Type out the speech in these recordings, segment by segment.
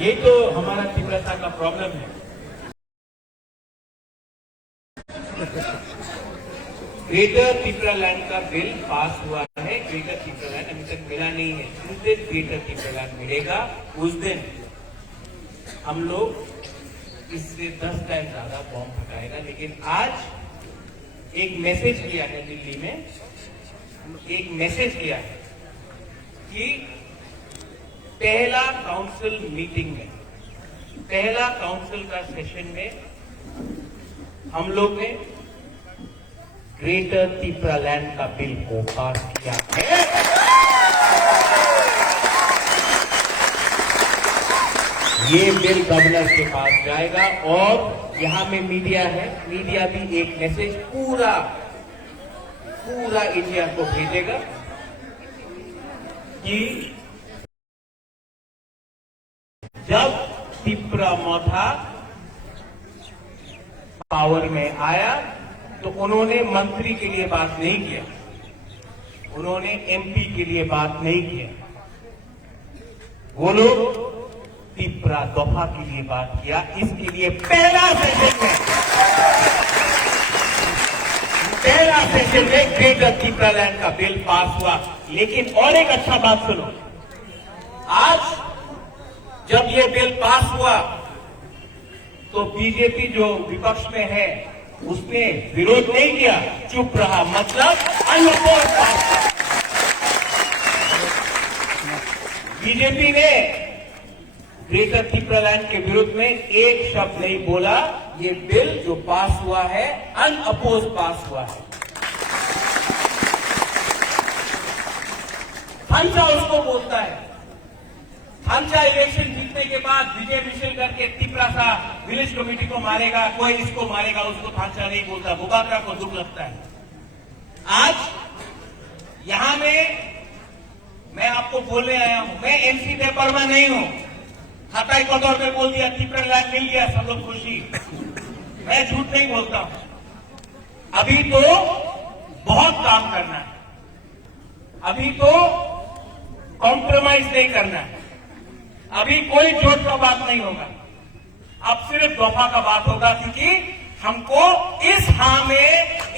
ये तो हमारा तीव्रता का प्रॉब्लम है। ग्रेटर तीव्रलैंड का बिल पास हुआ है। ग्रेटर तीव्रलैंड अभी तक मिला नहीं है। जिस दिन ग्रेटर तीव्रलैंड मिलेगा उस दिन हम लोग इससे 10 टाइम ज्यादा बॉम्ब फटाएगा। लेकिन आज एक मैसेज किया है दिल्ली में, एक मैसेज किया है कि पहला काउंसिल मीटिंग में, पहला काउंसिल का सेशन में हम लोग ने ग्रेटर तीव्रलैंड का बिल को पास किया है। ये बिल गवर्नर के पास जाएगा और यहां में मीडिया है, मीडिया भी एक मैसेज पूरा इंडिया को भेजेगा कि जब तिप्रा मोथा पावर में आया तो उन्होंने मंत्री के लिए बात नहीं किया, उन्होंने एमपी के लिए बात नहीं किया, वो लोग तिप्रा दफा के लिए बात किया। इसके लिए पहला सेशन में ग्रेटर तीव्रलैंड का बिल पास हुआ। लेकिन और एक अच्छा बात सुनो, आज जब ये बिल पास हुआ तो बीजेपी जो विपक्ष में है उसने विरोध नहीं किया, चुप रहा, मतलब अनअपोज पास। बीजेपी ने ग्रेटर तीव्रलैंड के विरुद्ध में एक शब्द नहीं बोला। ये बिल जो पास हुआ है अनअपोज पास हुआ है। थांचा उसको बोलता है। थांचा इलेक्शन जीतने के बाद विजय मिशेल करके तिप्रासा विलेज कमेटी को मारेगा, कोई इसको मारेगा, उसको थांचा नहीं बोलता। बुबाकरा को दुख लगता है। आज यहां में मैं आपको बोलने आया हूं, मैं एमसी पेपर में नहीं हूं। हटाई को तौर पे बोल दिया तीव्रलैंड मिल गया, सब लोग खुशी। मैं झूठ नहीं बोलता हूं। अभी तो बहुत काम करना है, अभी तो कॉम्प्रोमाइज नहीं करना है, अभी कोई जोड़ का बात नहीं होगा, अब सिर्फ दफा का बात होगा। क्योंकि हमको इस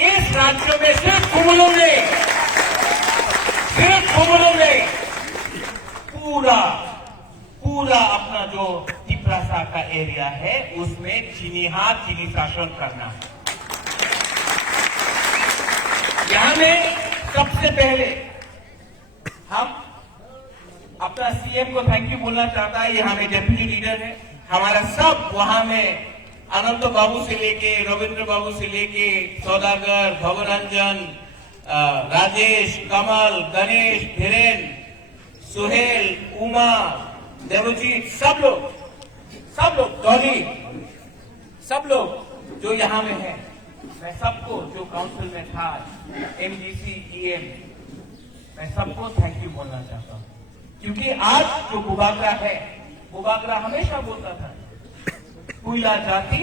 इस राज्य में सिर्फ कुमलों में पूरा अपना जो तिप्रासा का एरिया है उसमें चीनी शासन करना है। यहां में सबसे पहले हम अपना सीएम को थैंक यू बोलना चाहता है। यहाँ में डेप्यूटी लीडर है हमारा, सब वहां में अनंत बाबू से लेके रविंद्र बाबू से लेके सौदागर, भवरंजन, राजेश, कमल, गणेश, धीरेन, सुहेल, उमा, देवजीत, सब लोग डॉली, सब लोग जो यहाँ में है, मैं सबको जो काउंसिल में था, एमजीसी, ईएम, मैं सबको थैंक यू बोलना चाहता हूँ। क्योंकि आज जो बुबाकरा है, बुबाकरा हमेशा बोलता था कुइला जाति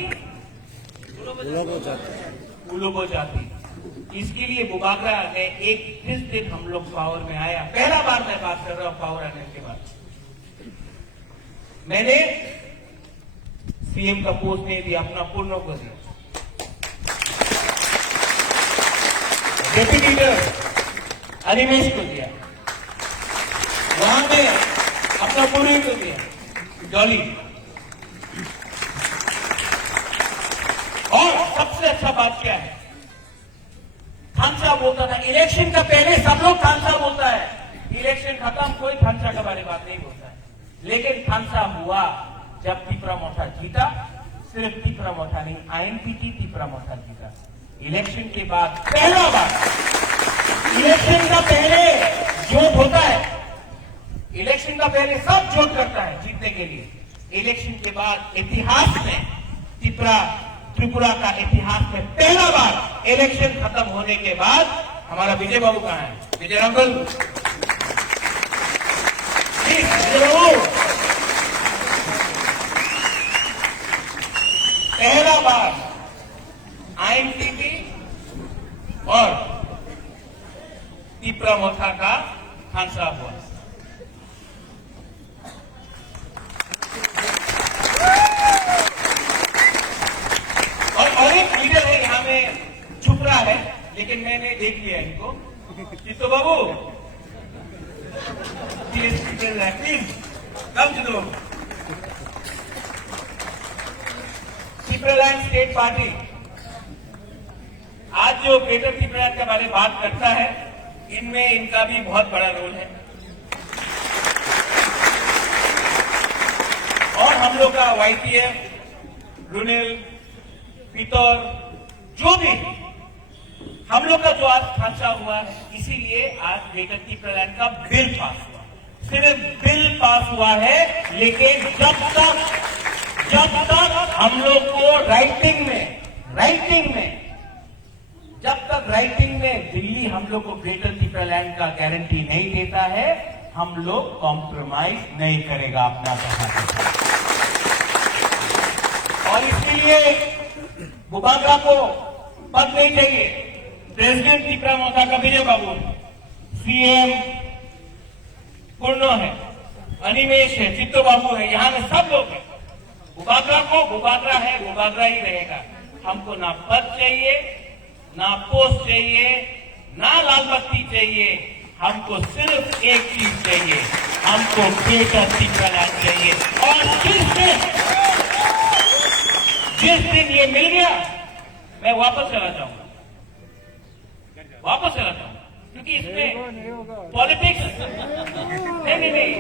उलोगो जाति। इसके लिए बुबाकरा ने एक जिस दिन हम लोग पावर में आया, पहला बार मैं बात कर रहा हूं पावर आने के बाद, मैंने सीएम का पोस्ट नहीं दिया, अपना पूर्ण को दिया। डेप्यूटी लीडर अनिमेश को दिया, वहां में अपना पूरी को दिया, डॉली। और सबसे अच्छा बात क्या है, थांचा बोलता था इलेक्शन का पहले, सब लोग थांचा बोलता है, इलेक्शन खत्म कोई थांचा के बारे में बात नहीं बोलता है। लेकिन थांचा हुआ जब तिप्रा मोथा जीता, सिर्फ तिप्रा मोथा नहीं, आईएनपीटी तिप्रा मोथा जीता। इलेक्शन के बाद पहला बार, इलेक्शन का पहले जोत होता है, इलेक्शन का पहले सब जोत करता है जीतने के लिए। इलेक्शन के बाद इतिहास में त्रिपुरा का इतिहास में पहला बार इलेक्शन खत्म होने के बाद हमारा विजय बाबू कहां है, विजय अंकल, पहला बार आईएनटीटी और तिप्रा मोथा का थांचा हुआ। देख लिया इनको। Chitto babu please come Chitto babu. Tripuraland state party आज जो ग्रेटर त्रिपुरालैंड के बारे में बात करता है, इनमें इनका भी बहुत बड़ा रोल है। और हम लोग का YTF, रुनेल, पीतौर, जो भी हम लोग का जो आज ढांचा हुआ है, इसीलिए आज ग्रेटर त्रिपुरालैंड का बिल पास हुआ। सिर्फ बिल पास हुआ है, लेकिन जब तक हम लोग को राइटिंग में दिल्ली हम लोग को ग्रेटर त्रिपुरालैंड का गारंटी नहीं देता है, हम लोग कॉम्प्रोमाइज नहीं करेगा अपना कहा। और इसलिए बुबांगा को पद नहीं चाहिए। प्रेसिडेंट त्रिपुरा मोता का विजय बाबू, CM पूर्णो है, अनिमेश है, चित्तो बाबू है, यहाँ में सब लोग हैं। बुबागरा को बुबागरा है, बुबागरा ही रहेगा। हमको ना पद चाहिए, ना पोस्ट चाहिए, ना लाल बत्ती चाहिए। हमको सिर्फ एक चीज चाहिए, हमको ग्रेटर त्रिपुरालैंड चाहिए। और जिस दिन ये मिल गया, मैं वापस चला जाऊंगा, क्योंकि इसमें पॉलिटिक्स नहीं,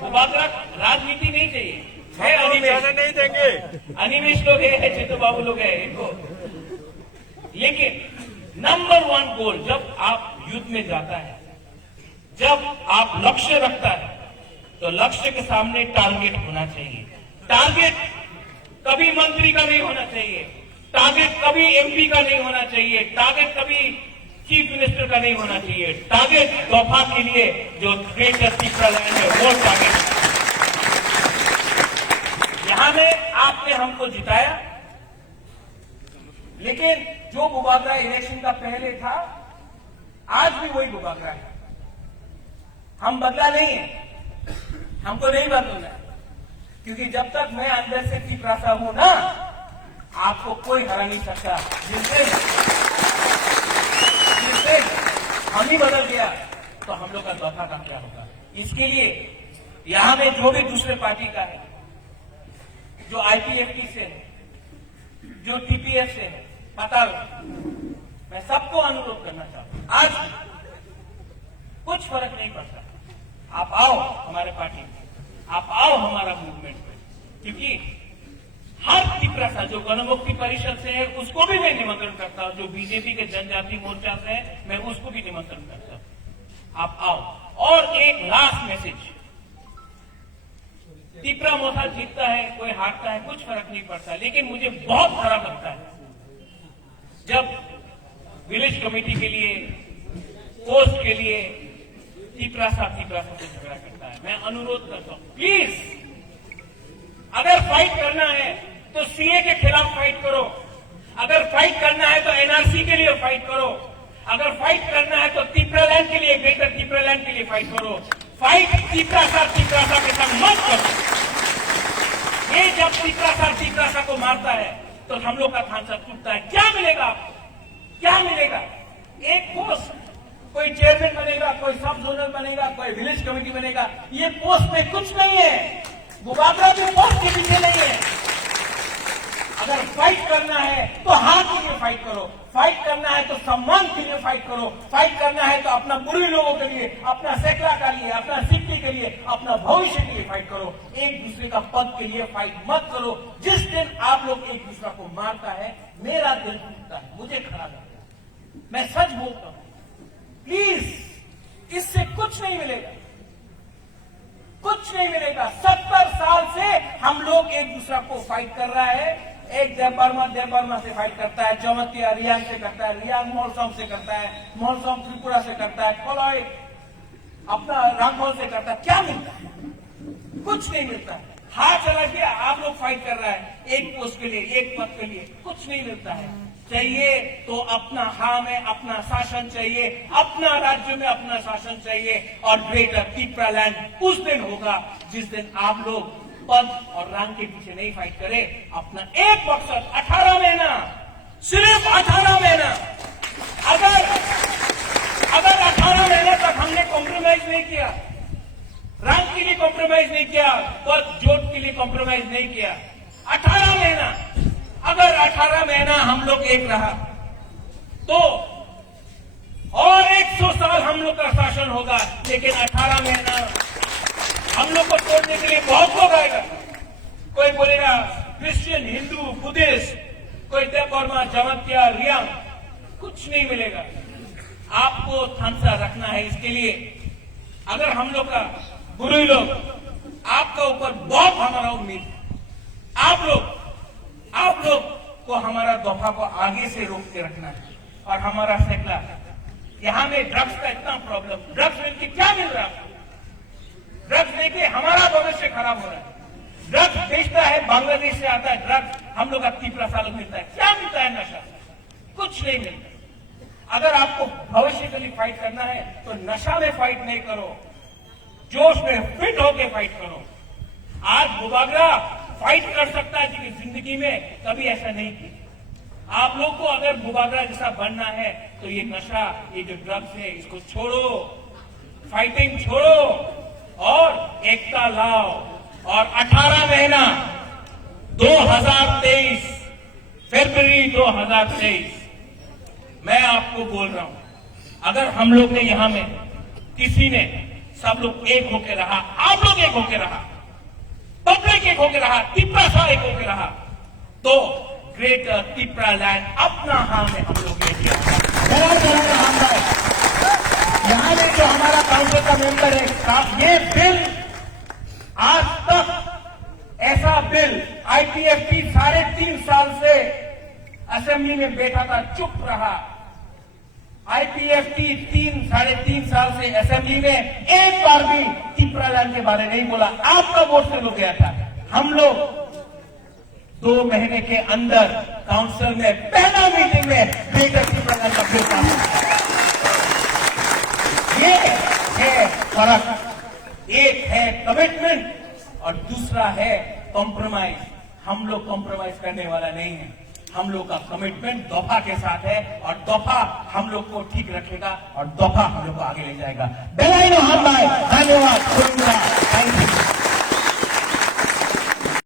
मुबादला राजनीति नहीं चाहिए। है अनिमेश नहीं देंगे, अनिमेश लोग है, चित्तो बाबू लोग है इनको। लेकिन नंबर 1 गोल जब आप युद्ध में जाता है, जब आप लक्ष्य रखता है, तो लक्ष्य के सामने टारगेट होना चाहिए। टारगेट कभी मंत्री का नहीं होना चाहिए, टारगेट कभी MP का नहीं होना चाहिए, टारगेट कभी चीफ मिनिस्टर का नहीं होना चाहिए। टारगेट तोहफा के लिए जो ग्रेटर त्रिपुरालैंड है, वो टारगेट। यहां में आपने हमको जिताया, लेकिन जो मुबादला इलेक्शन का पहले था, आज भी वही मुबादला है। हम बदला नहीं है, हमको नहीं बदलना है, क्योंकि जब तक मैं अंदर से त्रिपुरा हूं ना, आपको कोई हरा नहीं सकता। जिससे हम ही बदल गया, तो हम लोग का दफा का क्या होगा। इसके लिए यहां में जो भी दूसरे पार्टी का है, जो IPFT से है, जो TPS से है, पता मैं सबको अनुरोध करना चाहता हूं, आज कुछ फर्क नहीं पड़ता। आप आओ हमारे पार्टी में, आप आओ हमारा मूवमेंट में, क्योंकि हर त्रिपुरा जो गणमुक्ति परिषद से है, उसको भी मैं निमंत्रण करता हूं। जो बीजेपी के जनजाति मोर्चा से है, मैं उसको भी निमंत्रण करता हूं। आप आओ। और एक लास्ट मैसेज, त्रिपुरा मोता जीतता है, कोई हारता है, कुछ फर्क नहीं पड़ता, लेकिन मुझे बहुत खराब लगता है जब विलेज कमेटी के लिए, पोस्ट के लिए त्रिपुरा से झगड़ा करता है। मैं अनुरोध करता हूं, प्लीज अगर फाइट करना है तो CA के खिलाफ फाइट करो, अगर फाइट करना है तो NRC के लिए फाइट करो, अगर फाइट करना है तो त्रिपुरालैंड के लिए, ग्रेटर त्रिपुरालैंड के लिए फाइट करो। फाइट त्रिपुरा के संग मत करो। ये जब त्रिपुरा को मारता है तो हम लोग का ढांचा टूटता है। क्या मिलेगा आपको? क्या मिलेगा? एक पोस्ट, कोई चेयरमैन बनेगा, कोई सब जोनल बनेगा, कोई विलेज कमेटी बनेगा, ये पोस्ट में कुछ नहीं है। मुबादला भी पोस्ट के पीछे नहीं है। अगर फाइट करना है तो हाथ के लिए फाइट करो, फाइट करना है तो सम्मान के लिए फाइट करो, फाइट करना है तो अपना पूर्वी लोगों के लिए, अपना सेकला के लिए, अपना सिद्धि के लिए, अपना भविष्य के लिए फाइट करो। एक दूसरे का पद के लिए फाइट मत करो। जिस दिन आप लोग एक दूसरे को मारता है, मेरा दिल टूटता है, मुझे खराब लगता है। मैं सच बोलता हूं, प्लीज इससे कुछ नहीं मिलेगा, कुछ नहीं मिलेगा। 70 साल से हम लोग एक दूसरा को फाइट कर रहा है। एक देव बर्मा से फाइट करता है, चौमतिया रियांग से करता है, रियांग मोलसोम से करता है, मोलसोम त्रिपुरा से करता है, कोलोई अपना रामभोल से करता है। क्या मिलता है? कुछ नहीं मिलता है। हाथ चला गया, आप लोग फाइट कर रहा है एक पोस्ट के लिए, एक पद के लिए, कुछ नहीं मिलता है। चाहिए तो अपना हाँ में अपना शासन चाहिए, अपना राज्य में अपना शासन चाहिए। और ग्रेटर त्रिपुरालैंड उस दिन होगा जिस दिन आप लोग पद और रंग के पीछे नहीं फाइट करे। अपना एक मकसद, 18 महीना, सिर्फ 18 महीना, अगर अगर 18 महीने तक हमने कॉम्प्रोमाइज नहीं किया, रंग के लिए कॉम्प्रोमाइज नहीं किया, वर्क जोत के लिए कॉम्प्रोमाइज नहीं किया, 18 महीना, अगर 18 महीना हम लोग एक रहा तो और 100 साल हम लोग का शासन होगा, लेकिन 18 महीना हम लोग को तोड़ने के लिए बहुत लोग आएगा। कोई बोलेगा क्रिश्चियन, हिंदू, बुद्धिस्ट, कोई देववर्मा, जमातिया, रियांग, कुछ नहीं मिलेगा। आपको थामसा रखना है। इसके लिए अगर हम लोग का गुरु लोग, आपका ऊपर बहुत हमारा उम्मीद है। आप लोग को हमारा दफा को आगे से रोक के रखना है। और हमारा फैसला, यहां में ड्रग्स का इतना प्रॉब्लम, ड्रग्स मिल के क्या मिल रहा है? ड्रग्स लेके हमारा भविष्य खराब हो रहा है। ड्रग्स बेचता है, बांग्लादेश से आता है ड्रग्स, हम लोग का 30 साल मिलता है। क्या मिलता है? नशा, कुछ नहीं मिलता। अगर आपको भविष्य के लिए फाइट करना है तो नशा में फाइट नहीं करो, जोश में फिट होके फाइट करो। आज बुबागरा फाइट कर सकता है, लेकिन जिंदगी में कभी ऐसा नहीं किया। आप लोग को अगर बुबागरा जैसा बनना है तो ये नशा, ये जो ड्रग्स है, इसको छोड़ो, फाइटिंग छोड़ो और एकता लाओ। और 18 महीना 2023 फरवरी 2023 मैं आपको बोल रहा हूं, अगर हम लोग ने यहां में किसी ने, सब लोग एक होके रहा, आप लोग एक होके रहा, पब्लिक एक होके रहा, तिप्रा सा एक होके रहा, तो ग्रेटर तिप्रा लैंड अपना हाथ में हम लोग ले लिया। यहां में जो हमारा काउंसिल का मेंबर है, ये बिल आज तक ऐसा बिल आईपीएफटी 3.5 साल से असेंबली में बैठा था, चुप रहा। आईपीएफटी 3-3.5 साल से असेंबली में एक बार भी तिप्रालैंड के बारे में नहीं बोला। आपका वोट से हो गया था। हम लोग 2 महीने के अंदर काउंसिल में पहला मीटिंग में ग्रेटर तिप्रालैंड का बिल पास हुआ। ये है फर्क। एक है कमिटमेंट और दूसरा है कॉम्प्रोमाइज। हम लोग कॉम्प्रोमाइज करने वाला नहीं है। हम लोग का कमिटमेंट दफा के साथ है और दफा हम लोग को ठीक रखेगा और दफा हम लोग को आगे ले जाएगा। धन्यवाद। Thank you.